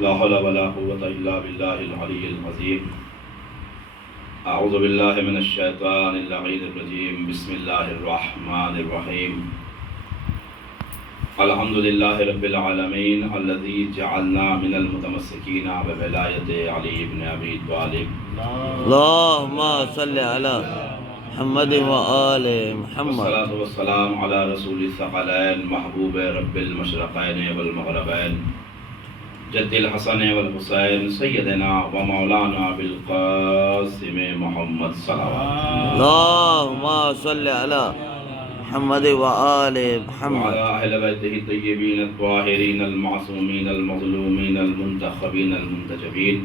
لا حول ولا قوة إلا بالله العلي العظيم. أعوذ بالله من الشيطان اللعين الرجيم. بسم الله الرحمن الرحيم. الحمد لله رب العالمين الذي جعلنا من المتمسكين بولاية علي بن أبي طالب. اللهم صل على محمد وآل محمد. والصلاة والسلام على رسول الثقلين محبوب رب المشرقين والمغربين جد الحسن والحسين سيدنا ومولانا بالقاسم محمد صلوات. اللهم صل على محمد وآل محمد وعلى أهل بيته الطيبين الطاهرين المعصومين المظلومين المنتخبين المنتجبين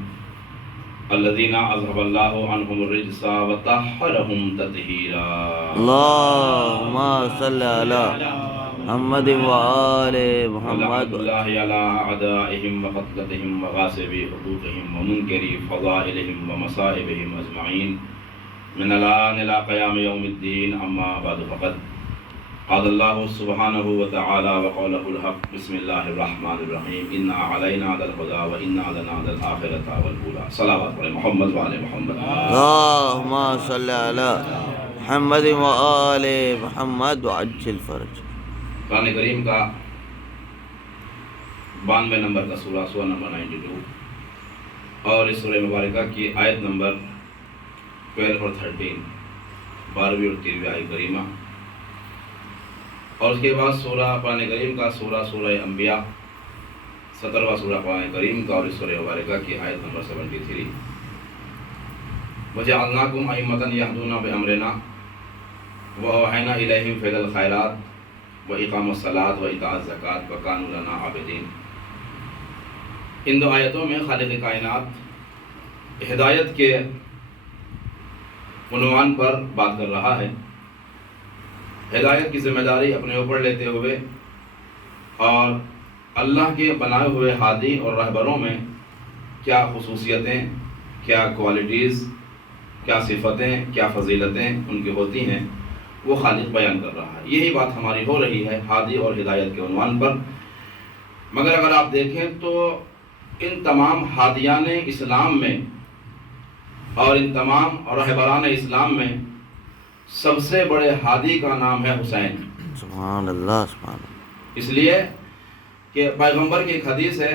الذين أذهب الله عنهم الرجس وطهرهم تطهيرا. اللهم صل على محمد وآل محمد. لعنة الله على أعدائهم وقتلتهم وغاصبي حقوقهم ومنكري فضائلهم ومصائبهم أجمعين من الآن إلى قيام يوم الدين. أما بعد فقد قال الله سبحانه وتعالى وقوله الحق. بسم الله الرحمن الرحيم. إنا علينا للهدى وإنا لنا للآخرة والأولى. صلوات على محمد وعلى محمد. اللهم صل على محمد وآل محمد وعجل فرج. قرآن کریم کا 92 نمبر کا سورہ نمبر 92 اور اس سورہ مبارکہ کی آیت نمبر 12 اور 13 12ویں اور 13ویں آیت کریمہ، اور اس کے بعد سورہ قرآن کریم کا سورہ انبیاء 17واں سورہ قرآن کریم کا، اور اس سورہ مبارکہ کی آیت نمبر 73. وَجَعَلْنَاكُمْ أَئِمَّةً يَهْدُونَ بِأَمْرِنَا وَأَوْحَيْنَا إِلَيْهِمْ فِعْلَ الْخَيْرَاتِ وَإِقَامَ الصَّلَاةِ وَإِيتَاءَ الزَّكَاةِ وَكَانُوا لَنَا عَابِدِينَ. ان دو آیتوں میں خالق کائنات ہدایت کے عنوان پر بات کر رہا ہے. ہدایت کی ذمہ داری اپنے اوپر لیتے ہوئے اور اللہ کے بنائے ہوئے ہادی اور رہبروں میں کیا خصوصیتیں، کیا کوالٹیز، کیا صفتیں، کیا فضیلتیں ان کی ہوتی ہیں، وہ خالق بیان کر رہا ہے. یہی بات ہماری ہو رہی ہے ہادی اور ہدایت کے عنوان پر. مگر اگر آپ دیکھیں تو ان تمام ہادیان اسلام میں اور ان تمام رہبران اسلام میں سب سے بڑے ہادی کا نام ہے حسین. سبحان اللہ سبحان اللہ. اس لیے کہ پیغمبر کی ایک حدیث ہے،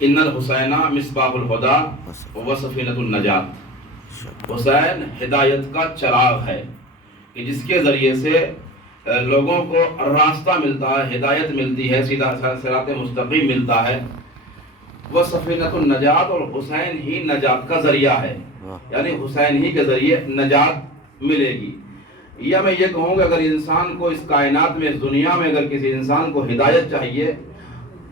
ان الحسین مصباح الہدی و سفینۃ النجات. حسین ہدایت کا چراغ ہے کہ جس کے ذریعے سے لوگوں کو راستہ ملتا ہے، ہدایت ملتی ہے، سیدھا صراط مستقیم ملتا ہے. وہ سفینۃ النجات، اور حسین ہی نجات کا ذریعہ ہے، یعنی حسین ہی کے ذریعے نجات ملے گی. یا میں یہ کہوں کہ اگر انسان کو اس کائنات میں، اس دنیا میں اگر کسی انسان کو ہدایت چاہیے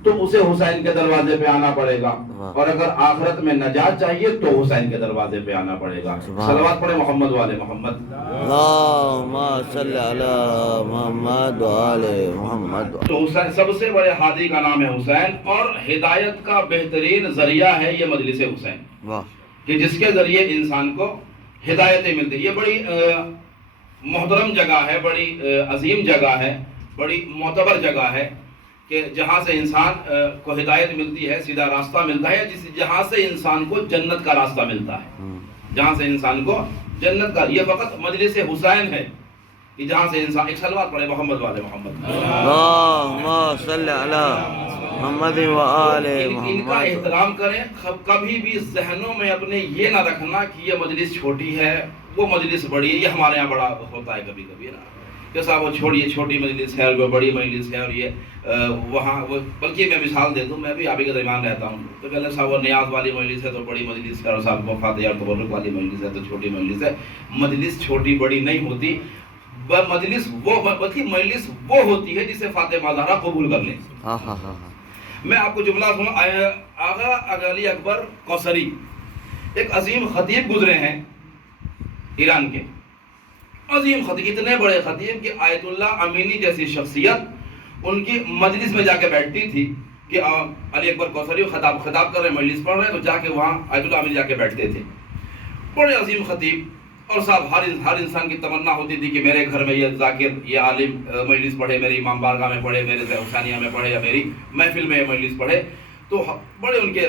تو اسے حسین کے دروازے پہ آنا پڑے گا، اور اگر آخرت میں نجات چاہیے تو حسین کے دروازے پہ آنا پڑے گا. صلوات پڑھیں محمد والے محمد. اللهم صل على محمد وآل محمد. تو حسین سب سے بڑے ہادی کا نام ہے حسین، اور ہدایت کا بہترین ذریعہ ہے یہ مجلس حسین، کہ جس کے ذریعے انسان کو ہدایتیں ملتی. یہ بڑی محترم جگہ ہے، بڑی عظیم جگہ ہے، بڑی معتبر جگہ ہے کہ جہاں سے انسان کو ہدایت ملتی ہے، سیدھا راستہ ملتا ہے، جہاں سے انسان کو جنت کا راستہ ملتا ہے، جہاں سے انسان کو جنت کا. یہ فقط مجلس حسین ہے کہ جہاں سے انسان. ایک صلوات پڑھے محمد والے محمد. اللهم صل على محمد وآل ان کا محمد. احترام کریں. کبھی بھی ذہنوں میں اپنے یہ نہ رکھنا کہ یہ مجلس چھوٹی ہے، وہ مجلس بڑی ہے. یہ ہمارے یہاں بڑا ہوتا ہے کبھی کبھی نا، کہ صاحب وہ چھوٹی مجلس ہے اور وہ بڑی مجلس ہے، اور یہ وہاں بلکہ میں مثال دے دوں، میں بھی آپ ہی کے درمیان رہتا ہوں، تو کہتے ہیں صاحب وہ نیاز والی مجلس ہے تو بڑی مجلس ہے، اور صاحب وہ فاتحہ اور تبرک والی مجلس ہے تو چھوٹی مجلس ہے. مجلس چھوٹی بڑی نہیں ہوتی، مجلس وہ بلکہ مجلس وہ ہوتی ہے جسے فاطمہ زہرا قبول کر لیں. میں آپ کو جملہ سنوں. آغا علی اکبر کوثری ایک عظیم خطیب گزرے ہیں ایران کے، عظیم خطیب، اتنے بڑے خطیب کہ آیت اللہ امینی جیسی شخصیت ان کی مجلس میں جا کے بیٹھتی تھی کہ علی اکبر کوثری خطاب کر رہے ہیں، مجلس پڑھ رہے ہیں، تو جا کے وہاں آیت اللہ امینی جا کے بیٹھتے تھے. بڑے عظیم خطیب. اور صاحب ہر انسان کی تمنا ہوتی تھی کہ میرے گھر میں یہ ذاکر، یہ عالم مجلس پڑھے، میری امام بارگاہ میں پڑھے، میرے حسینیہ میں پڑھے، یا میری محفل میں یہ مجلس پڑھے. تو بڑے ان کے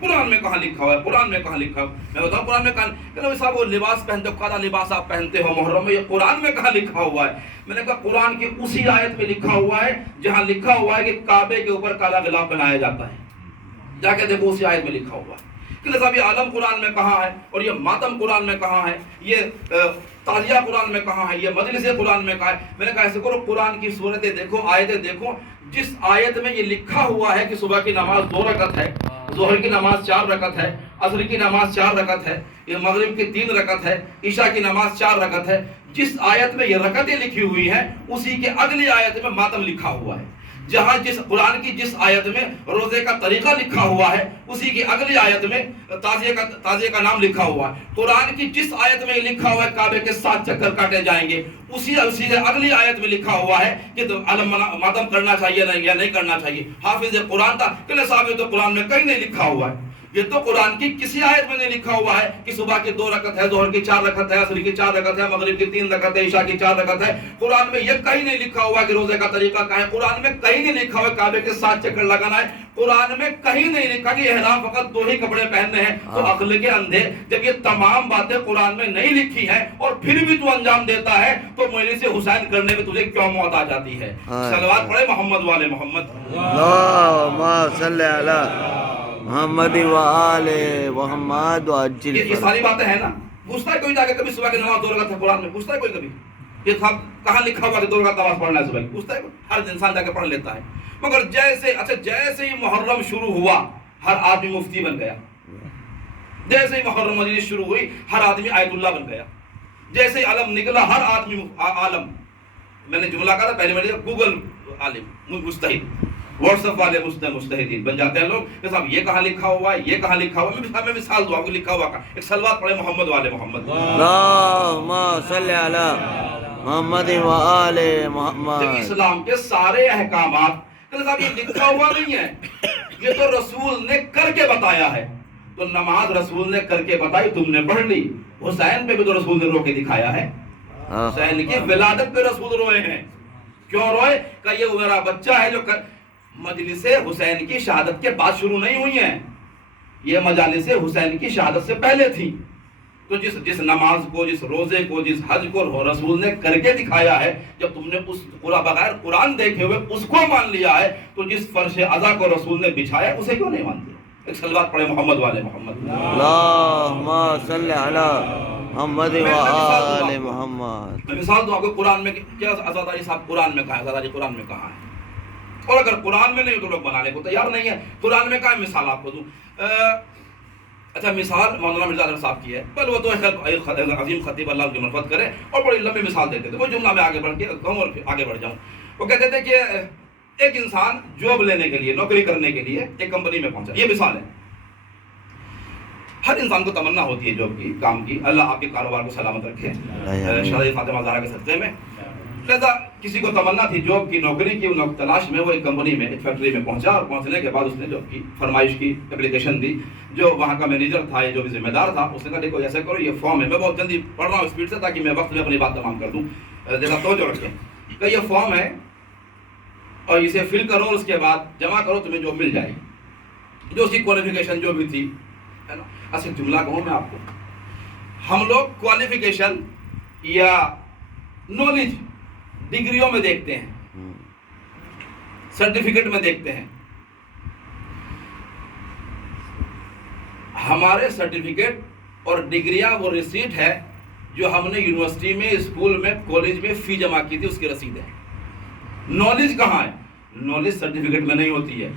قرآن میں کہاں لکھا ہوا ہے؟ قرآن میں کہاں لکھا ہوا؟ میں بتاؤں قرآن میں کہاں؟ کہ نبی صاحب وہ لباس پہنتے ہو، کالا لباس آپ پہنتے ہو محرم میں، یہ قرآن میں کہاں لکھا ہوا ہے؟ میں نے کہا قرآن کی اسی آیت میں لکھا ہوا ہے جہاں لکھا ہوا ہے کہ کعبے کے اوپر کالا غلاف بنایا جاتا ہے، جا کے دیکھو اسی آیت میں لکھا ہوا ہے۔ کہ صاحب یہ عالم قرآن میں کہاں ہے، اور یہ ماتم قرآن میں کہاں ہے، یہ تعزیہ قرآن میں کہاں ہے، یہ مجلس قرآن میں کہاں ہے؟ میں نے کہا ایسے کرو قرآن کی صورتیں دیکھو، آیتیں دیکھو، جس آیت میں یہ لکھا ہوا ہے کہ صبح کی نماز 2 رکعت ہے، ظہر کی نماز 4 رکعت ہے، عصر کی نماز 4 رکعت ہے، یہ مغرب کی 3 رکعت ہے، عشاء کی نماز 4 رکعت ہے، جس آیت میں یہ رکعتیں لکھی ہوئی ہیں اسی کے اگلی آیت میں ماتم لکھا ہوا ہے۔ جہاں جس قرآن کی جس آیت میں روزے کا طریقہ لکھا ہوا ہے اسی کی اگلی آیت میں تعزیے کا نام لکھا ہوا ہے۔ قرآن کی جس آیت میں لکھا ہوا ہے کعبے کے 7 چکر کاٹے جائیں گے، اسی اگلی آیت میں لکھا ہوا ہے کہ ماتم کرنا چاہیے یا نہیں کرنا چاہیے۔ حافظ قرآن تھا کہ صاحب تو قرآن میں کہیں نہیں لکھا ہوا ہے، یہ تو قرآن کی کسی آیت میں نہیں لکھا ہوا ہے کہ صبح کی 2 رکعت ہے، ظہر کی 4 رکعت ہے، عصر کی 4 رکعت ہے، مغرب کی 3 رکعت ہے، عشاء کی 4 رکعت ہے۔ قرآن میں یہ کہیں نہیں لکھا ہوا کہ روزے کا طریقہ کیا ہے، قرآن میں کہیں نہیں لکھا ہوا کعبے کے 7 چکر لگانا ہے، قرآن میں کہیں نہیں لکھا کہ احرام فقط 2 ہی کپڑے پہننے ہیں۔ تو عقل کے اندھے جب یہ تمام باتیں قرآن میں نہیں لکھی ہیں اور پھر بھی تو انجام دیتا ہے تو مجلس حسین کرنے میں تجھے کیوں موت آ جاتی ہے؟ صلوات پڑھے محمد والے محمد۔ اللہم صلی علی محمد و آل محمد وعجل۔ یہ ساری باتیں ہیں نا، پوچھتا ہے کوئی جا کے کبھی صبح کی نماز 2 رکعت ہے قرآن میں؟ پوچھتا ہے کوئی کبھی یہ کہاں لکھا ہوا کہ 2 رکعت نماز پڑھنا ہے صبح کی؟ پوچھتا ہے کوئی؟ ہر انسان جا کے پڑھ لیتا ہے۔ مگر جیسے ہی محرم شروع ہوا ہر آدمی مفتی بن گیا، جیسے ہی محرم مجلس شروع ہوئی ہر آدمی آیت اللہ بن گیا، جیسے ہی علم نکلا ہر آدمی عالم، میں نے جملہ کہا تھا پہلے میں نے گوگل عالم مجتہد، واٹس ایپ والے مجتہدین بن جاتے ہیں لوگ کہ صاحب یہ کہاں لکھا ہوا ہے، یہ کہاں لکھا ہوا ہے۔ میں مثال دوں آپ کو لکھا ہوا کا، ایک صلوات پڑھے محمد والے محمد۔ اللہم صلی علی محمد و آل محمد۔ جب اسلام کے سارے احکامات کہ صاحب یہ لکھا ہوا نہیں ہے، یہ تو رسول نے کر کے بتایا ہے۔ تو نماز رسول نے کر کے بتائی، تم نے پڑھ لی۔ حسین پہ بھی تو رسول نے رو کے دکھایا ہے، حسین کی ولادت پہ رسول روئے ہیں۔ کیوں روئے؟ کہ یہ میرا بچہ ہے جو مجلس حسین کی شہادت کے بعد شروع نہیں ہوئی ہیں، یہ مجالس حسین کی شہادت سے پہلے تھی۔ تو جس نماز کو، جس روزے کو، جس حج کو رسول نے کر کے دکھایا ہے، جب تم نے اس بغیر قرآن دیکھے ہوئے اس کو مان لیا ہے تو جس فرش عزا کو رسول نے بچھایا اسے کیوں نہیں مانتے؟ ایک صلوات پڑھے محمد والے محمد۔ اللہم صلی علی محمد و آل محمد۔ میں مثال دوں آپ کو قرآن میں کیا عزاداری صاحب قرآن میں کہاں ہے، عزاداری قرآن میں کہاں ہے؟ اور اگر قرآن میں نہیں تو لوگ بنانے کو تیار نہیں ہے۔ قرآن میں کہاں ہے؟ مثال آپ کو دوں، اچھا مثال مولانا مرزا علیہ صاحب کی ہے، بل وہ تو عظیم خطیب اللہ کی مرفت کرے، اور بڑی لمبی مثال دیتے تھے، وہ جملہ میں آگے بڑھ کے کہوں اور پھر آگے بڑھ جاؤں۔ وہ کہتے تھے کہ ایک انسان جاب لینے کے لیے، نوکری کرنے کے لیے ایک کمپنی میں پہنچا، یہ مثال ہے۔ ہر انسان کو تمنا ہوتی ہے جاب کی، کام کی، اللہ آپ کے کاروبار کو سلامت رکھے شہزادی فاطمہ زہرا کے صدقے میں۔ لہذا کسی کو تمنا تھی جاب کی، نوکری کی، ان تلاش میں وہ ایک کمپنی میں، ایک فیکٹری میں پہنچا، اور پہنچنے کے بعد اس نے جاب کی فرمائش کی، اپلیکیشن دی۔ جو وہاں کا مینیجر تھا یا جو بھی ذمہ دار تھا اس نے کہا دیکھو ایسا کرو، یہ فارم ہے، میں بہت جلدی پڑھ رہا ہوں اسپیڈ سے تاکہ میں وقت میں اپنی بات تمام کر دوں، ذرا توجہ رکھیں، کہ یہ فارم ہے اور اسے فل کرو اور اس کے بعد جمع کرو، تمہیں جاب مل جائے گی، جو اس کی کوالیفیکیشن جو بھی تھی، ہے نا۔ اصل جملہ کہوں میں آپ کو، ہم لوگ کوالیفیکیشن یا نالج ڈگریوں میں دیکھتے ہیں، سرٹیفکیٹ میں دیکھتے ہیں۔ ہمارے سرٹیفکیٹ اور ڈگریاں وہ ریسیٹ ہے جو ہم نے یونیورسٹی میں، اسکول میں، کالج میں فی جمع کی تھی، اس کی رسید ہے۔ نالج کہاں ہے؟ نالج سرٹیفکیٹ میں نہیں ہوتی ہے،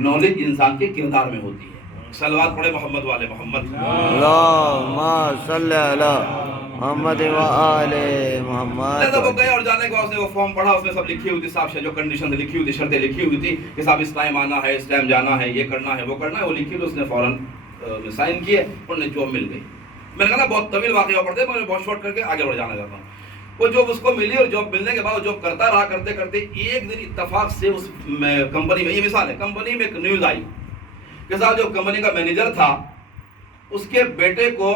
نالج انسان کے کردار میں ہوتی ہے۔ صلوات پڑھے محمد والے محمد۔ اللہم صلی علی محمد و آل محمد۔ لہذا وہ گئے اور جانے کے بعد اس نے وہ فارم پڑھا، اس میں سب لکھی ہوئی تھی، صاحب جو کنڈیشن لکھی ہوئی تھی، شرطیں لکھی ہوئی تھی کہ صاحب اس ٹائم آنا ہے، اس ٹائم جانا ہے، یہ کرنا ہے، وہ کرنا ہے، وہ لکھی ہوئی، اس نے فوراً سائن کیے، انہیں جاب مل گئی۔ میں نے کہا نا بہت طویل واقعہ پڑھتے ہیں، میں بہت شارٹ کر کے آگے بڑھ جانا چاہتا ہوں۔ وہ جاب اس کو ملی اور جاب ملنے کے بعد جاب کرتا رہا، کرتے کرتے ایک دن اتفاق سے اس کمپنی میں، یہ مثال ہے، کمپنی میں ایک نیوز آئی کہ صاحب جو کمپنی کا مینیجر تھا اس کے بیٹے کو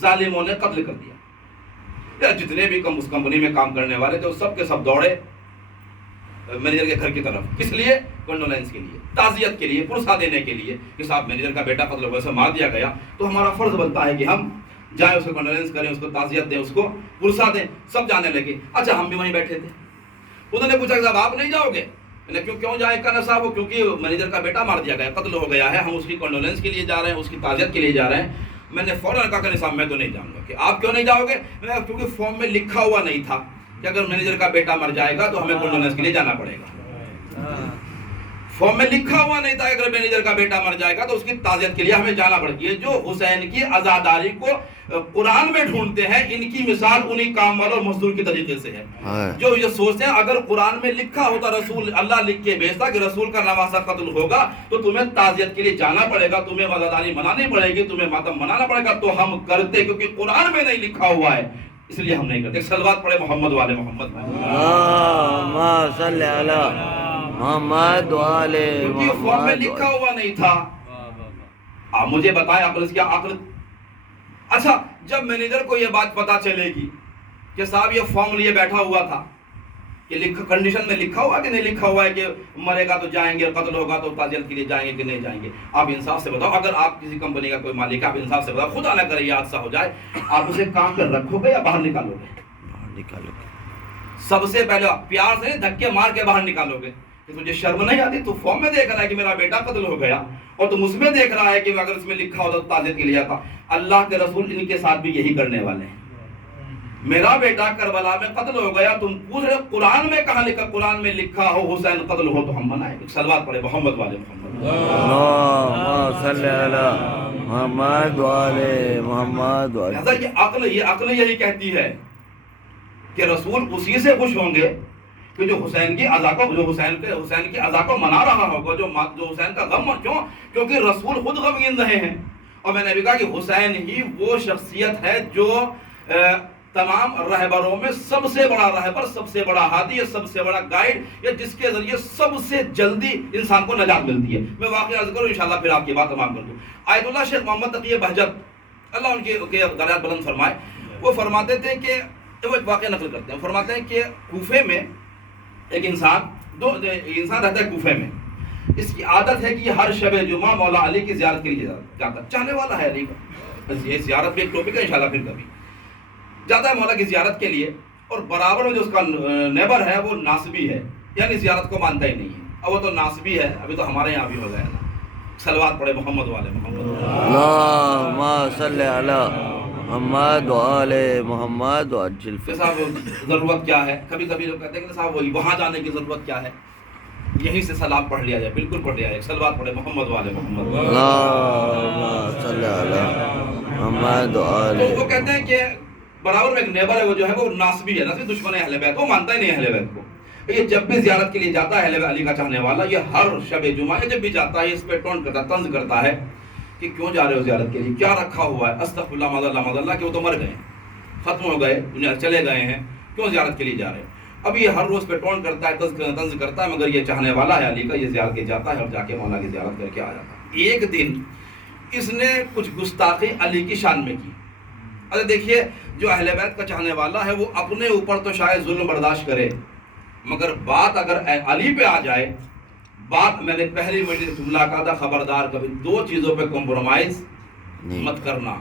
ظالموں نے قتل کر دیا۔ جتنے بھی اس کمپنی میں کام کرنے والے تھے وہ سب کے سب دوڑے مینیجر کے گھر کی طرف، کس لیے کنڈولینس کے لیے، تعزیت کے لیے، پرسہ دینے کے لیے کہ صاحب مینیجر کا بیٹا قتل ہوا، سے مار دیا گیا، تو ہمارا فرض بنتا ہے کہ ہم جائیں اس کو کنڈولینس کریں، اس کو تعزیت دیں، اس کو پرسہ دیں. سب جانے لگے. اچھا ہم بھی وہیں بیٹھے تھے. انہوں نے پوچھا کہ صاحب آپ نہیں جاؤ گے؟ میں نے کیوں جائے؟ کہنا صاحب وہ کیونکہ مینیجر کا بیٹا مار دیا گیا، قتل ہو گیا ہے، ہم اس کی کنڈولینس کے لیے جا رہے ہیں، اس کی تعزیت کے لیے جا رہے ہیں. میں نے فوراً کہا کہ صاحب میں تو نہیں جاؤں گا. کہ آپ کیوں نہیں جاؤ گے؟ میں نے کہا کیونکہ فارم میں لکھا ہوا نہیں تھا کہ اگر مینیجر کا بیٹا مر جائے گا تو ہمیں کنڈولینس کے لیے جانا پڑے گا. فارم میں لکھا ہوا نہیں تھا کہ اگر مینیجر کا بیٹا مر جائے گا تو اس کی تعزیت کے لیے ہمیں جانا پڑے گا. یہ جو حسین کی عزاداری کو قرآن میں ڈھونڈتے ہیں، ان کی مثال انہی کام والوں اور مزدور کی طریقے سے ہے. جو یہ سوچتے ہیں اگر قرآن میں لکھا ہوتا، رسول اللہ لکھ کے بھیجتا کہ رسول کا نواسہ قتل ہوگا تو تمہیں تعزیت کے لیے جانا پڑے گا، تمہیں عزاداری منانی پڑے گی، تمہیں ماتم منانا پڑے گا، تو ہم کرتے، کیونکہ قرآن میں نہیں لکھا ہوا ہے اس لیے ہم نہیں کرتے. صلوات پڑھے محمد والے محمد. اللہم صلی علی محمد والے کیونکہ فارم میں محمد. لکھا ہوا نہیں تھا. آپ مجھے بتائیں عقل سے کیا عقل. اچھا جب مینیجر کو یہ بات پتا چلے گی کہ صاحب یہ فارم لیے بیٹھا ہوا تھا کہ کنڈیشن میں لکھا ہوا کہ نہیں لکھا ہوا ہے کہ مرے گا تو جائیں گے، قتل ہوگا تو تعزیت کے لیے جائیں گے کہ نہیں جائیں گے. آپ انصاف سے بتاؤ، اگر آپ کسی کمپنی کا کوئی مالک ہے، آپ انصاف سے بتاؤ، خدا نہ کرے یہ حادثہ ہو جائے، آپ اسے کام پہ رکھو گے یا باہر نکالو گے؟ باہر نکالو. سب سے پہلے پیار سے دھکے مار کے باہر نکالو گے. کہ تجھے شرم نہیں آتی؟ تو فارم میں دیکھ رہا ہے کہ میرا بیٹا قتل ہو گیا اور تم اس میں دیکھ رہا ہے کہ اگر اس میں لکھا ہوتا تو تعزیت کے لیے آتا. اللہ کے رسول ان کے ساتھ بھی یہی کرنے والے ہیں. میرا بیٹا کربلا میں قتل ہو گیا، تم پوچھ رہے قرآن میں کہاں لکھا؟ قرآن میں لکھا ہو حسین قتل ہو تو ہم منائیں. صلوات پڑھے محمد والے محمد. اللہم صلی علی محمد والے محمد. لہذا یہ عقل یہی کہتی ہے کہ رسول اسی سے خوش ہوں گے کہ جو حسین کی عزا کو، جو حسین کی عزا کو منا رہا ہوگا، جو حسین کا غم. کیونکہ رسول خود غمگین رہے ہیں. اور میں نے بھی کہا کہ حسین ہی وہ شخصیت ہے جو تمام رہبروں میں سب سے بڑا رہبر، سب سے بڑا ہادی، سب سے بڑا گائیڈ، یا جس کے ذریعے سب سے جلدی انسان کو نجات ملتی ہے. میں واقعہ عرض کروں انشاءاللہ پھر آپ کی بات تمام کر دوں. آیت اللہ شیخ محمد تقی بہجت اللہ ان کے درجات بلند فرمائے، وہ فرماتے تھے کہ وہ ایک واقعہ نقل کرتے ہیں. فرماتے ہیں کہ کوفے میں ایک انسان رہتا ہے کوفے میں. اس کی عادت ہے کہ یہ ہر شب جمعہ مولا علی کی زیارت کے لیے جاتا ہے. چاہنے والا ہے علی کا. یہ زیارت بھی ایک ٹاپک ہے انشاءاللہ پھر کبھی. جاتا ہے مولا کی زیارت کے لیے، اور برابر میں جو اس کا نیبر ہے وہ ناسبی ہے، یعنی زیارت کو مانتا ہی نہیں ہے. اب وہ تو ناسبی ہے، ابھی تو ہمارے یہاں بھی ہو گیا نا. صلوات پڑھے محمد والے محمد. اللہم صلی علی محمد والے محمد. وعجل کہ صاحب ضرورت کیا ہے؟ کبھی کبھی لوگ کہتے ہیں کہ صاحب وہاں جانے کی ضرورت کیا ہے، یہیں سے سلام پڑھ لیا جائے. بالکل پڑھ لیا جائے. صلوات پڑھے محمد والے محمد. اللہم صلی علی محمد والے. تو وہ کہتے ہیں کہ برابر میں ایک نیبر ہے، وہ جو ہے وہ ناسبی ہے، ناسبی دشمن ہے اہل بیت، وہ مانتا ہی نہیں اہل بیت کو. یہ جب بھی زیارت کے لیے جاتا ہے اہل علی کا چاہنے والا، یہ ہر شب جمعہ جب بھی جاتا ہے اس پہ ٹونٹ کرتا ہے، طنز کرتا ہے کہ کیوں جا رہے ہو زیارت کے لیے، کیا رکھا ہوا ہے؟ استغفر اللہ معاذ اللہ کہ وہ تو مر گئے، ختم ہو گئے، دنیا چلے گئے ہیں، کیوں زیارت کے لیے جا رہے ہیں؟ اب یہ ہر روز پہ ٹونٹ کرتا ہے، طنز کرتا ہے، مگر یہ چاہنے والا ہے علی کا، یہ زیارت کے جاتا ہے اور جا کے مولا کی زیارت کر کے آ جاتا ہے. ایک دن اس نے کچھ گستاخی علی کی شان میں کی. اچھا دیکھیے، جو اہل بیت کا چاہنے والا ہے وہ اپنے اوپر تو شاید ظلم برداشت کرے، مگر بات اگر علی پہ آ جائے، بات میں نے پہلی مجلس جملہ کہا تھا، خبردار کبھی دو چیزوں پہ کمپرومائز مت کرنا،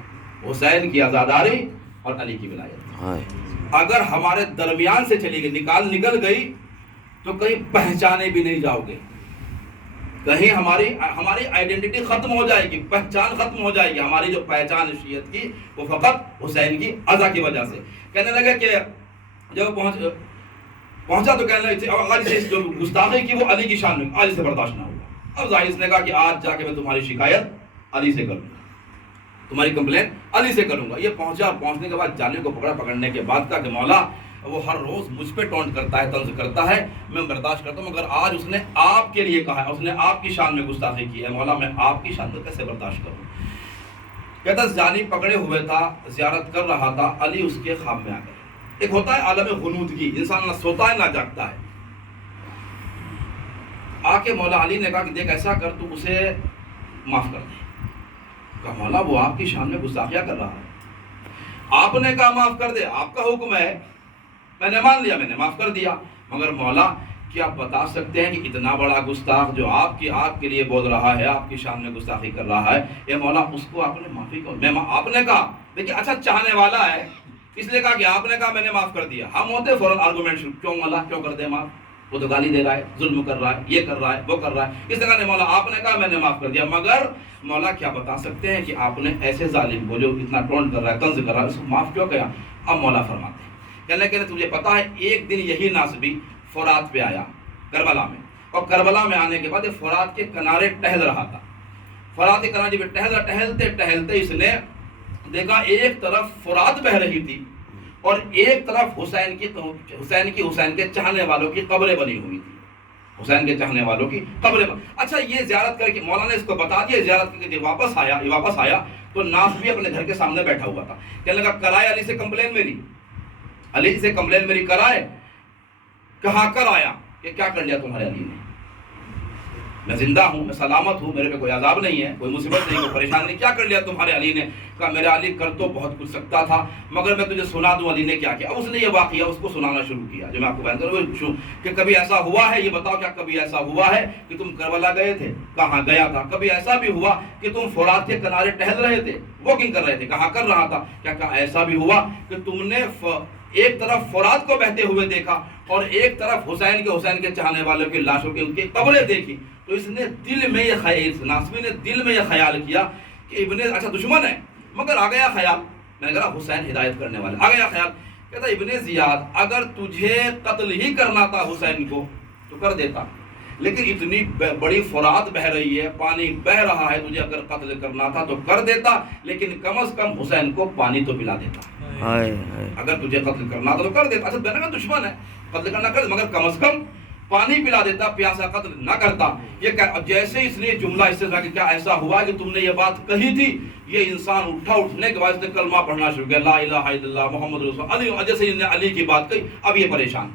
حسین کی عزاداری اور علی کی ولایت. اگر ہمارے درمیان سے چلی گئی، نکل گئی تو کہیں پہچانے بھی نہیں جاؤ گے، کہیں ہماری آئیڈینٹی ختم ہو جائے گی، پہچان ختم ہو جائے گی. ہماری جو پہچان شیعت کی وہ فقط حسین کی عزا کی وجہ سے. کہنے لگے کہ جب پہنچا تو کہنے لگے علی سے جو گستاخی کی وہ علی کی شان میں، علی سے برداشت نہ ہوا. اب ظاہر اس نے کہا کہ آج جا کے میں تمہاری شکایت علی سے کروں گا، تمہاری کمپلین علی سے کروں گا. یہ پہنچا، پہنچنے کے بعد جانے کو پکڑنے کے بعد کہا کہ مولا وہ ہر روز مجھ پہ ٹونٹ کرتا ہے، طنز کرتا ہے، میں برداشت کرتا ہوں، مگر آج اس نے آپ کے لیے کہا ہے، اس نے آپ کی شان میں گستاخی کی ہے، مولا میں آپ کی شان میں کیسے برداشت کروں؟ کہتا زانی پکڑے ہوئے تھا، زیارت کر رہا تھا، علی اس کے خواب میں آ گئے. ایک ہوتا ہے عالم غنودگی، انسان نہ سوتا ہے نہ جاگتا ہے. آ کے مولا علی نے کہا کہ دیکھ ایسا کر، تو اسے معاف کر دے. کہا مولا وہ آپ کی شان میں گستاخیاں کر رہا ہے، آپ نے کہا معاف کر دے، آپ کا حکم ہے، میں نے مان لیا، میں نے معاف کر دیا، مگر مولا کیا آپ بتا سکتے ہیں کہ اتنا بڑا گستاخ جو آپ کے لیے بول رہا ہے، آپ کے سامنے گستاخی کر رہا ہے، اے مولا اس کو آپ نے معافی کر؟ آپ نے کہا دیکھیے اچھا چاہنے والا ہے اس لیے کہا کہ آپ نے کہا میں نے معاف کر دیا، ہم ہوتے فوراً آرگومنٹ شروع، کیوں مولا کیوں کر دے معاف، وہ تو گالی دے رہا ہے، ظلم کر رہا ہے، یہ کر رہا ہے، وہ کر رہا ہے، اس طرح نے مولا آپ نے کہا میں نے معاف کر دیا۔ مگر مولا کیا بتا سکتے ہیں کہ آپ نے ایسے ظالم کو جو اتنا ٹونٹ کر رہا ہے، طنز کر رہا ہے، اس کو معاف کیوں کیا؟ اب مولا فرماتے ہیں کہنے تجھے پتا ہے ایک دن یہی ناسبی فرات پہ آیا کربلا میں، اور کربلا میں آنے کے بعد یہ فرات کے کنارے ٹہل رہا تھا۔ فرات کے کنارے جب ٹہلتے ٹہلتے اس نے دیکھا ایک طرف فرات بہ رہی تھی اور ایک طرف حسین کے چاہنے والوں کی قبریں بنی ہوئی تھی، حسین کے چاہنے والوں کی قبریں اچھا یہ زیارت کر کے مولانا نے اس کو بتا دیا، زیارت کر کے جب واپس آیا تو ناس بھی اپنے گھر کے سامنے بیٹھا ہوا تھا، کہنے لگا کرائے علی سے کمپلین میری کرائے، کہاں کر آیا کہ کیا کر لیا تمہارے علی نے؟ میں زندہ ہوں، میں سلامت ہوں، میرے پہ کوئی عذاب نہیں ہے، کوئی مصیبت نہیں، کوئی پریشانی نہیں، کیا کر لیا تمہارے علی نے؟ کہا میرے علی کر تو بہت کچھ سکتا تھا مگر میں تجھے سنا دوں علی نے کیا کیا۔ اب اس نے یہ واقعہ اس کو سنانا شروع کیا جو میں آپ کو بیان کروں کہ کبھی ایسا ہوا ہے، یہ بتاؤ کیا کبھی ایسا ہوا ہے کہ تم کربلا گئے تھے؟ کہاں گیا تھا؟ کبھی ایسا بھی ہوا کہ تم فرات کے کنارے ٹہل رہے تھے، واکنگ کر رہے تھے؟ کہاں کر رہا تھا؟ کیا ایسا بھی ہوا کہ تم نے ایک طرف فرات کو بہتے ہوئے دیکھا اور ایک طرف حسین کے چاہنے والوں کی لاشوں کی ان کی قبریں دیکھی؟ تو اس نے دل میں یہ ناسبی نے دل میں یہ خیال کیا کہ ابن اچھا دشمن ہے مگر آ گیا خیال، میں نے کہا حسین ہدایت کرنے والے، آ گیا خیال، کہتا ابن زیاد اگر تجھے قتل ہی کرنا تھا حسین کو تو کر دیتا، لیکن اتنی بڑی فرات بہ رہی ہے، پانی بہ رہا ہے، تجھے اگر قتل کرنا تھا تو کر دیتا، لیکن کم از کم حسین کو پانی تو پلا دیتا۔ اگر تجھے قتل کرنا تھا تو کر دیتا، اچھا میں نے کہا دشمن ہے قتل کرنا کر، مگر کم از کم پانی پلا دیتا، پیاسا قتل نہ کرتا۔ یہ جیسے اس نے جملہ اس سے کہ کیا ایسا ہوا کہ تم نے یہ بات کہی تھی، یہ انسان اٹھنے کے بعد اس نے کلمہ پڑھنا شروع کیا، لا الہ الا اللہ محمد رسول اللہ۔ جیسے اس نے علی کی بات کہی اب یہ پریشان،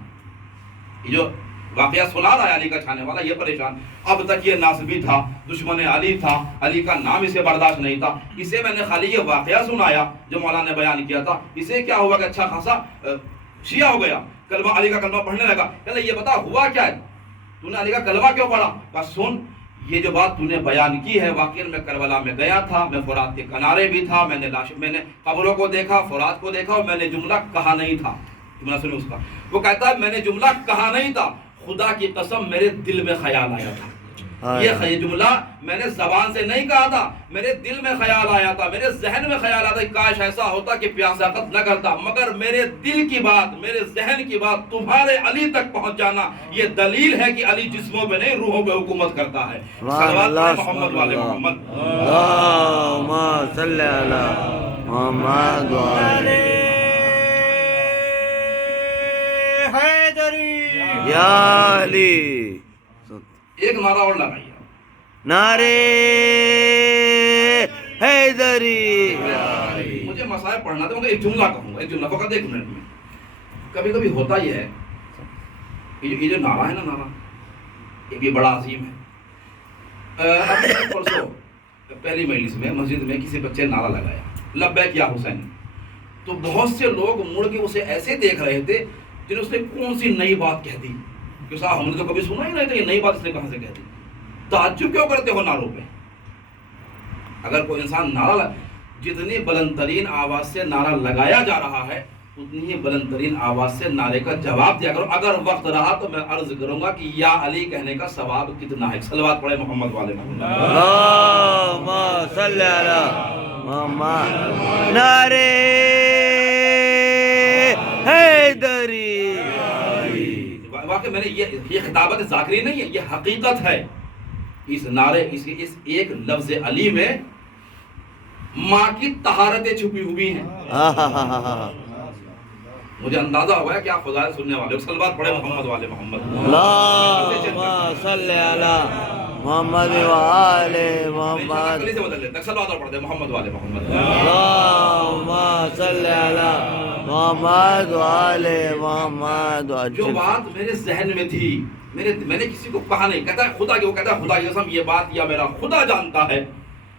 یہ جو واقعہ سنا رہا ہے علی کا چھانے والا یہ پریشان، اب تک یہ ناسبی تھا، دشمن علی تھا، علی کا نام اسے برداشت نہیں تھا، اسے میں نے خالی یہ واقعہ سنایا جو مولانا نے بیان کیا تھا، اسے کیا ہوا کہ اچھا خاصا شیعہ ہو گیا، کلمہ علی کا کلمہ پڑھنے لگا۔ کہنے یہ بتا ہوا کیا ہے، تو نے علی کا کلمہ کیوں پڑھا؟ کہا سن یہ جو بات تو نے بیان کی ہے، واقعی میں کربلا میں گیا تھا، میں فرات کے کنارے بھی تھا، میں نے قبروں کو دیکھا، فرات کو دیکھا، اور میں نے جملہ کہا نہیں تھا۔ جملہ سنو اس کا، وہ کہتا ہے میں نے جملہ کہا نہیں تھا، خدا کی قسم میرے دل میں خیال آیا تھا، یہ جملہ میں نے زبان سے نہیں کہا تھا، میرے دل میں خیال آیا تھا، میرے ذہن میں خیال آیا تھا کہ کاش ایسا ہوتا کہ پیاسا قتل نہ کرتا، مگر میرے دل کی بات، میرے ذہن کی بات تمہارے علی تک پہنچ جانا یہ دلیل ہے کہ علی جسموں پہ نہیں روحوں پہ حکومت کرتا ہے۔ صلوات محمد والے محمد، اللہم صلی علی محمد وعلی حیدری یا علی۔ ایک نعرہ اور لگائیے، نعرے حیدری۔ مجھے مسائل پڑھنا تھا مگر ایک جملہ کہوں گا، ایک جملہ فقط 1 منٹ میں۔ کبھی کبھی ہوتا یہ ہے یہ جو نعرہ ہے نا، نعرہ یہ بھی بڑا عظیم ہے۔ پرسوں پہلی مجلس میں مسجد میں کسی بچے نعرہ لگایا لبیک یا حسین، تو بہت سے لوگ مڑ کے اسے ایسے دیکھ رہے تھے جنہیں اس نے کون سی نئی بات کہہ دی کہ صاحب ہم نے تو کبھی سنا ہی نہیں تھا، یہ نئی بات اس نے کہاں سے کہہ دی۔ تعجب کیوں کرتے ہو نعروں پہ؟ اگر کوئی انسان نعرہ جتنی بلند ترین آواز سے نعرہ لگایا جا رہا ہے اتنی ہی بلند ترین آواز سے نعرے کا جواب دیا کرو۔ اگر وقت رہا تو میں عرض کروں گا کہ یا علی کہنے کا ثواب کتنا ہے۔ صلوات پڑھے محمد والے محمد، اللہم صلی علی محمد۔ نعرے حیدری۔ واقعی میں نے یہ خطابت ذاکری نہیں ہے، یہ حقیقت ہے۔ اس نعرے اس ایک لفظ علی میں ماں کی طہارتیں چھپی ہوئی ہیں۔ مجھے اندازہ ہوا ہے کہ آپ فضائل سننے والے ہو۔ صلوات پڑھے محمد والے محمد، اللہم صلی علی محمد وآلِ محمد۔ سے بدل لیتے صلوات اور پڑھتے محمد والے محمد، اللہم صلی علی محمد وآلِ محمد۔ جو بات میرے ذہن میں تھی، میں نے کسی کو کہا نہیں، کہتا ہے خدا کی، وہ کہتا ہے خدا کی قسم یہ بات یا میرا خدا جانتا ہے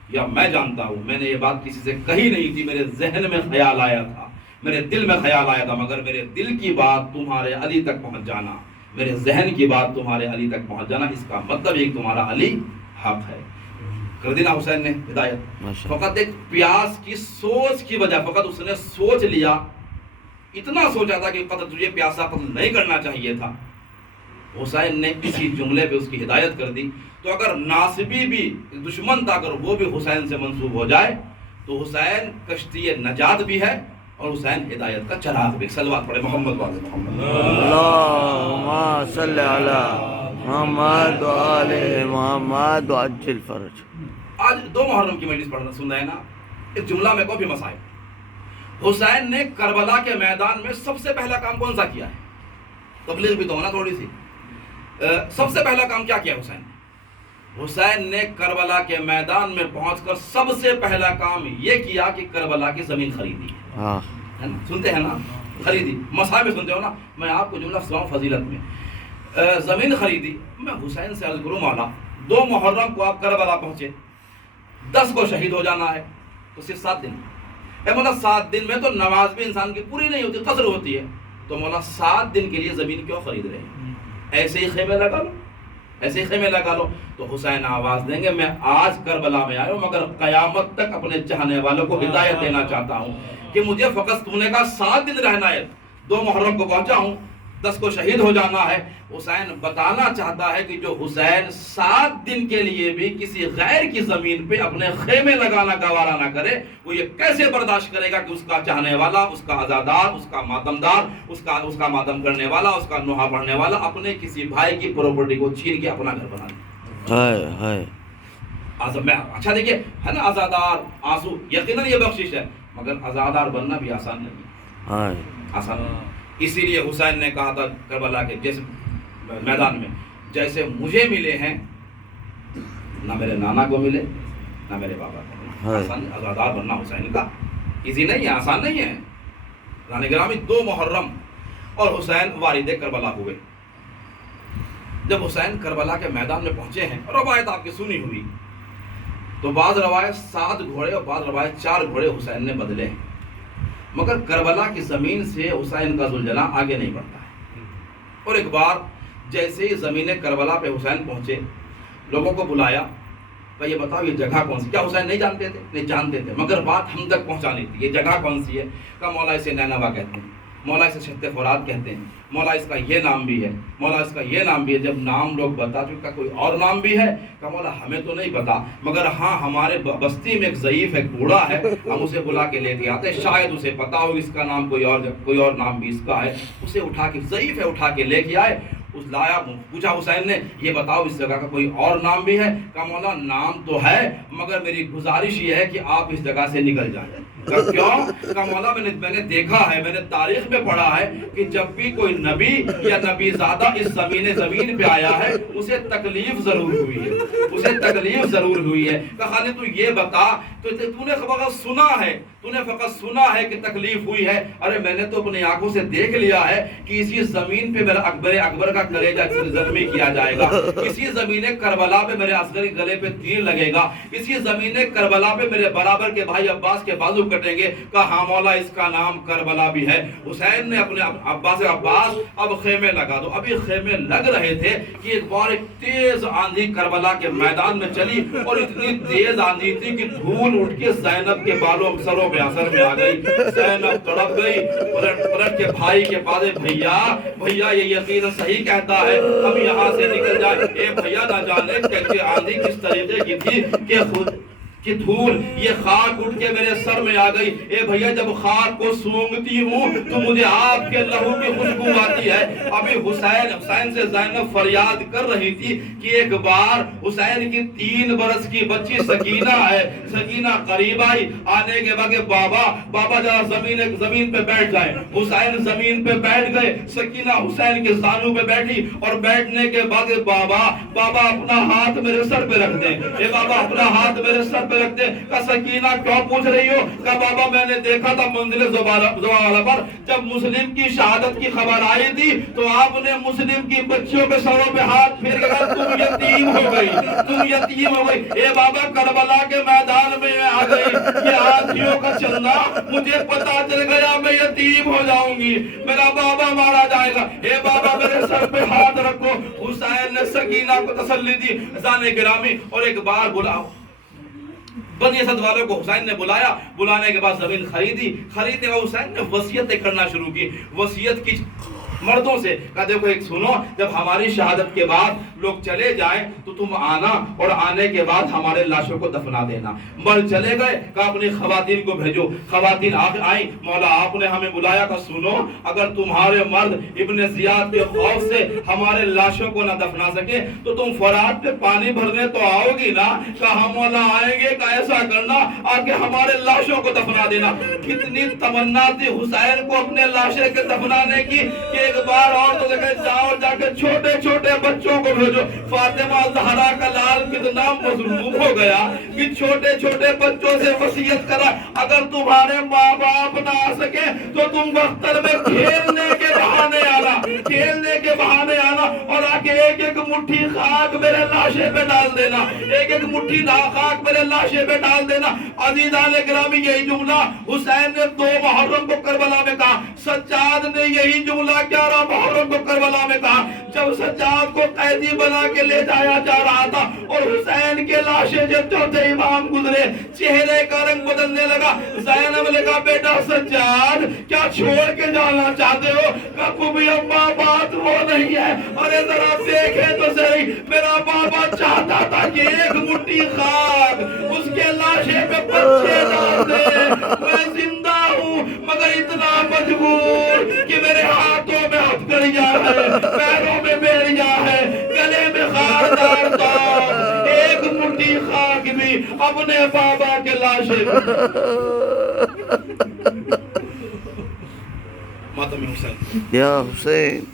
یا میں جانتا ہوں، میں نے یہ بات کسی سے کہی نہیں تھی، میرے ذہن میں خیال آیا تھا، میرے دل میں خیال آیا تھا، مگر میرے دل کی بات تمہارے علی تک پہنچ جانا میرے ذہن کی بات تمہارے علی تک پہنچ جانا، اس کا مطلب ایک تمہارا علی حق ہے۔ کر دینا حسین نے ہدایت، فقط ایک پیاس کی سوچ کی وجہ، فقط اس نے سوچ لیا، اتنا سوچا تھا کہ قتل تجھے پیاسا قتل نہیں کرنا چاہیے تھا، حسین نے اسی جملے پہ اس کی ہدایت کر دی۔ تو اگر ناصبی بھی دشمن تھا، اگر وہ بھی حسین سے منسوب ہو جائے تو حسین کشتی نجات بھی ہے اور حسین ہدایت کا چراغ بھی۔ صلوات پڑھے محمد والے محمد۔ اللہم صلی علی محمد و آل محمد وعجل فرج۔ آج 2 محرم کی مجلس پڑھنا سن رہے ہیں نا، ایک جملہ میں کو بھی مسائل۔ حسین نے کربلا کے میدان میں سب سے پہلا کام کون سا کیا ہے؟ تبلیغ بھی تو ہونا تھوڑی سی۔ سب سے پہلا کام کیا کیا حسین نے؟ حسین نے کربلا کے میدان میں پہنچ کر سب سے پہلا کام یہ کیا کہ کربلا کی زمین خریدی ہے نا؟ سنتے ہیں نا، خریدی، مسائل میں سنتے ہو نا، میں آپ کو جملہ سناؤں فضیلت میں۔ زمین خریدی۔ میں حسین سے عرض کروں مولا 2 محرم کو آپ کربلا پہنچے، 10 کو شہید ہو جانا ہے تو صرف 7 دن، اے مولا 7 دن میں تو نماز بھی انسان کی پوری نہیں ہوتی، قصر ہوتی ہے، تو مولا 7 دن کے لیے زمین کیوں خرید رہے ہیں؟ ایسے ہی خیمے لگا لو، ایسے ہی خیمے لگا لو۔ تو حسین آواز دیں گے میں آج کربلا میں آیا ہوں مگر قیامت تک اپنے چاہنے والوں کو ہدایت دینا چاہتا ہوں کہ مجھے فقط تم نے کہا 7 دن رہنا ہے، 2 محرم کو پہنچا ہوں، 10 کو شہید ہو جانا ہے۔ حسین بتانا چاہتا ہے کہ جو حسین 7 دن کے لیے بھی کسی غیر کی زمین پہ اپنے خیمے لگانا گوارا نہ کرے، وہ یہ کیسے برداشت کرے گا کہ اس کا چاہنے والا، اس کا عزادار، اس کا ماتمدار، اس کا ماتم کرنے والا، اس کا نوحہ پڑھنے والا اپنے کسی بھائی کی پراپرٹی کو چھین کے اپنا گھر بنا لے۔ میں اچھا دیکھیے ہے نا، عزادار آنسو یقیناً یہ بخشش ہے، مگر عزادار بننا بھی آسان نہیں ہے، آسان نہیں۔ اسی لیے حسین نے کہا تھا کربلا کے جس میدان میں، جیسے مجھے ملے ہیں نہ میرے نانا کو ملے نہ میرے بابا کو۔ آسان عزادار بننا حسین کا ایزی نہیں ہے، آسان نہیں ہے۔ رانے گرامی 2 محرم اور حسین والد کربلا ہوئے۔ جب حسین کربلا کے میدان میں پہنچے ہیں، روایت آپ کی سنی ہوئی، تو بعض روایت 7 گھوڑے اور بعض روایت 4 گھوڑے حسین نے بدلے ہیں، مگر کربلا کی زمین سے حسین کا زلزلہ آگے نہیں بڑھتا ہے۔ اور ایک بار جیسے ہی زمین کربلا پہ حسین پہنچے، لوگوں کو بلایا، بھائی یہ بتاؤ یہ جگہ کون سی؟ کیا حسین نہیں جانتے تھے؟ نہیں جانتے تھے، مگر بات ہم تک پہنچانی تھی، یہ جگہ کون سی ہے؟ کہا مولا اسے نینوا کہتے ہیں، مولا اسے شت فرات کہتے ہیں، مولا اس کا یہ نام بھی ہے، مولا اس کا یہ نام بھی ہے۔ جب نام لوگ بتا چکا کوئی اور نام بھی ہے، کہا مولا ہمیں تو نہیں پتا، مگر ہاں ہمارے بستی میں ایک ضعیف ہے، بوڑھا ہے، ہم اسے بلا کے لے کے آتے، شاید اسے پتا ہو اس کا نام کوئی اور نام بھی اس کا ہے، اسے اٹھا کے، ضعیف ہے، اٹھا کے لے کے آئے، اس لایا، پوچھا حسین نے یہ بتاؤ اس جگہ کا کوئی اور نام بھی ہے؟ کہا مولا نام تو ہے مگر میری گزارش یہ ہے کہ آپ اس جگہ سے نکل جائیں۔ کیوں؟ کہا مولا میں نے دیکھا ہے، میں نے تاریخ میں پڑھا ہے کہ جب بھی کوئی نبی یا نبی زادہ اس زمین پہ آیا ہے اسے تکلیف ضرور ہوئی ہے، اسے تکلیف ضرور ہوئی ہے۔ کہا خالی تو یہ بتا، تو نے فقط سنا ہے، تو نے فقط سنا ہے کہ تکلیف ہوئی ہے؟ ارے میں نے تو اپنی آنکھوں سے دیکھ لیا ہے کہ اسی زمین پہ میرا اکبر کا کلیجہ زخمی کیا جائے گا، اسی زمین کربلا پہ میرے اصغر کے گلے پہ تیر لگے گا، اسی زمین کربلا پہ میرے برابر کے بھائی عباس کے بازو کٹیں گے۔ کہا ہاں مولا اس کا نام کربلا بھی ہے۔ حسین نے اپنے عباس اب خیمے لگا دو۔ ابھی خیمے لگ رہے تھے کہ ایک بار ایک تیز آندھی کربلا کے میدان میں چلی اور اتنی تیز آندھی تھی کہ دھول اٹھ کے زینب کے بالوں سروں پہ اثر میں آ گئی۔ زینب تڑپ گئی، پلٹ کے بھائی کے پاس، بھیا یہ یقیناً صحیح کہتا ہے، ہم یہاں سے نکل جائیں۔ اے بھیا نہ جانے کہ آندھی کس طریقے کی تھی کہ خود کہ دھول یہ خاک اٹھ کے میرے سر میں آ گئی۔ اے بھیا جب خاک کو سونگتی ہوں تو مجھے آپ کے لہو کی خوشبو آتی ہے۔ ابھی حسین سے زینب فریاد کر رہی تھی کہ ایک بار حسین کی 3 برس کی بچی سکینہ ہے، سکینہ قریب آئی، آنے کے بعد بابا ذرا زمین پہ بیٹھ جائے۔ حسین زمین پہ بیٹھ گئے، سکینہ حسین کے زانو پہ بیٹھی اور بیٹھنے کے بعد بابا اپنا ہاتھ میرے سر پہ رکھ دیں، اے بابا اپنا ہاتھ میرے سر پہ رکھ دیں۔ کہا سکینہ کیوں پوچھ رہی ہو؟ کہا بابا میں نے دیکھا تھا منزل زوالہ پر جب مسلم کی شہادت کی خبر آئی تھی تو آپ نے مسلم کی بچیوں کے سروں پہ ہاتھ پھیر کر تم یتیم ہو گئی، تم یتیم ہو گئی۔ اے بابا کربلا کے میدان میں آ گئی، یہ آندھیوں کا چلنا، مجھے پتا چل گیا میں یتیم ہو جاؤں گی، میرا بابا مارا جائے گا، اے بابا میرے سر پہ ہاتھ رکھو۔ حسین نے سکینہ کو تسلی دی۔ عزیزان گرامی، اور ایک بار بلاؤ بنی اسد والوں کو حسین نے بلایا، بلانے کے بعد زمین خریدی، خریدنے کے حسین نے وصیتیں کرنا شروع کی، وصیت کی مردوں سے، کہا دیکھو ایک سنو، جب ہماری شہادت کے بعد لوگ چلے جائیں تو تم آنا، اور آنے کے بعد ہمارے لاشوں کو دفنا دینا۔ مرد چلے گئے، کہا اپنی خواتین کو بھیجو، خواتین آئیں، مولا آپ نے ہمیں بلایا، کہا سنو، اگر تمہارے مرد ابن زیاد کے خوف سے ہمارے لاشوں کو نہ دفنا سکے تو تم فرات پہ پانی بھرنے تو آؤ گی نا؟ کہا مولا آئیں گے، کہا ایسا کرنا آ کے ہمارے لاشوں کو دفنا دینا۔ کتنی تمنا تھی حسین کو اپنے لاشیں کے دفنانے کی کہ ایک بار اور تو دیکھیں، جاؤ جا کے چھوٹے چھوٹے بچوں کو بھیجو۔ فاطمہ زہرا کا لال کتنا مظلوم ہو گیا کہ چھوٹے چھوٹے بچوں سے وصیت کرا، اگر تمہارے ماں باپ نہ آ سکے تو تم وقتر میں کھیلنے کے بہانے آنا، کھیلنے کے بہانے آنا، اور آ کے ایک ایک مٹھی خاک میرے لاشے پہ ڈال دینا، ایک ایک مٹھی خاک میرے لاشے پہ ڈال دینا۔ عزیزان گرامی، یہی جملہ حسین نے 2 محرم کو کربلا میں کہا، سجاد نے یہی جملہ 11 محرم کو کربلا میں کہا، جب سجاد کو قیدی بنا کے لے جایا جا رہا تھا اور حسین کے لاشیں جب چوتھے امام گزرے، چہرے کا رنگ بدلنے لگا۔ زینب نے کہا بیٹا سجاد کیا چھوڑ کے جانا چاہتے ہو؟ کہا پھوپھی اماں بات وہ نہیں ہے، ارے ذرا دیکھے تو صحیح، میرا بابا چاہتا تھا کہ ایک مٹھی خاک اس کے لاشے پہ بچے ڈال دے، میں زندہ ہوں مگر اتنا مجبور کہ میرے ہاتھوں میں ہتھکڑیاں ہے، پیروں میں بیڑیاں ہے، گلے میں خاردار تاج، ایک مٹھی خاک بھی اپنے بابا کے لاشے ماتم حسین یا حسین